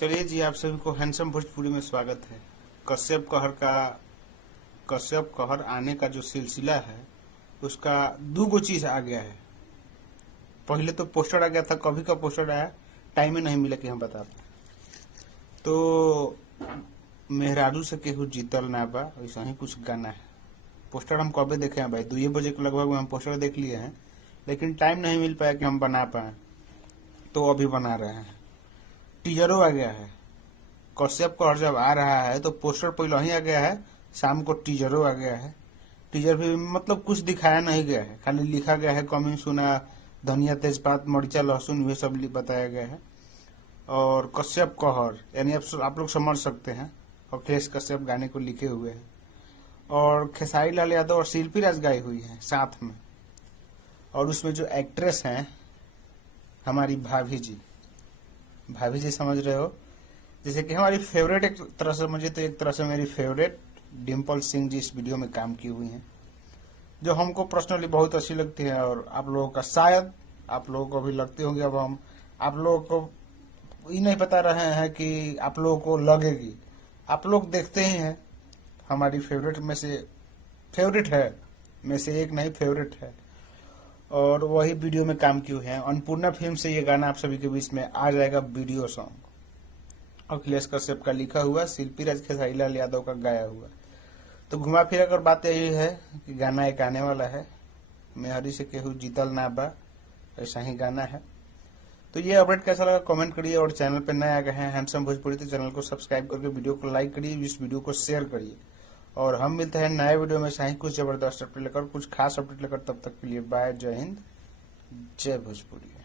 चलिए जी, आप सभी को हैंडसम भोजपुरी में स्वागत है। कश्यप कहर आने का जो सिलसिला है उसका दो गो चीज आ गया है। पहले तो पोस्टर आ गया था, कभी का पोस्टर आया, टाइम ही नहीं मिला कि हम बता पाए। तो मेहरारू से केहू जीतल ना बा, ऐसा ही कुछ गाना है। पोस्टर हम कभी देखे हैं भाई, 2 बजे के लगभग में हम पोस्टर देख लिए हैं, लेकिन टाइम नहीं मिल पाया कि हम बना पाए, तो अभी बना रहे हैं। टीजरो आ गया है। कश्यप कहर जब आ रहा है तो पोस्टर पहले ही आ गया है, शाम को टीजरो आ गया है। टीजर भी मतलब कुछ दिखाया नहीं गया है, खाली लिखा गया है कमिंग सुना, धनिया तेजपात मरीचा लहसुन ये सब बताया गया है। और कश्यप कहर यानी आप लोग समझ सकते हैं, अखिलेश कश्यप गाने को लिखे हुए हैं और खेसारी लाल यादव और शिल्पी राज गाई हुई है साथ में। और उसमें जो एक्ट्रेस हैं हमारी भाभी जी समझ रहे हो, जैसे कि हमारी फेवरेट, एक तरह से मुझे तो एक तरह से मेरी फेवरेट डिम्पल सिंह जी इस वीडियो में काम की हुई हैं, जो हमको पर्सनली बहुत अच्छी लगती है और आप लोगों का शायद आप लोगों को भी लगती होंगी। अब हम आप लोगों को ये नहीं बता रहे हैं कि आप लोगों को लगेगी, आप लोग देखते ही हैं। हमारी फेवरेट में से फेवरेट है, में से एक नहीं फेवरेट है, और वही वीडियो में काम किए हैं। अन्नपूर्णा फिल्म से ये गाना आप सभी के बीच में आ जाएगा, वीडियो सॉन्ग अखिलेश कश्यप का लिखा हुआ, शिल्पी राज खेसारी लाल यादव का गाया हुआ। तो घुमा फिरा कर बात यही है कि गाना एक आने वाला है, मेहरी से केहू जीतल ना बा, ऐसा ही गाना है। तो ये अपडेट कैसा लगा कमेंट करिए, और चैनल पे नए आ गए हैं हैंडसम भोजपुरी तो चैनल को सब्सक्राइब करके वीडियो को लाइक करिए, इस वीडियो को शेयर करिए। और हम मिलते हैं नए वीडियो में, शाही कुछ जबरदस्त अपडेट लेकर, कुछ खास अपडेट लेकर। तब तक के लिए बाय, जय हिंद, जय भोजपुरी।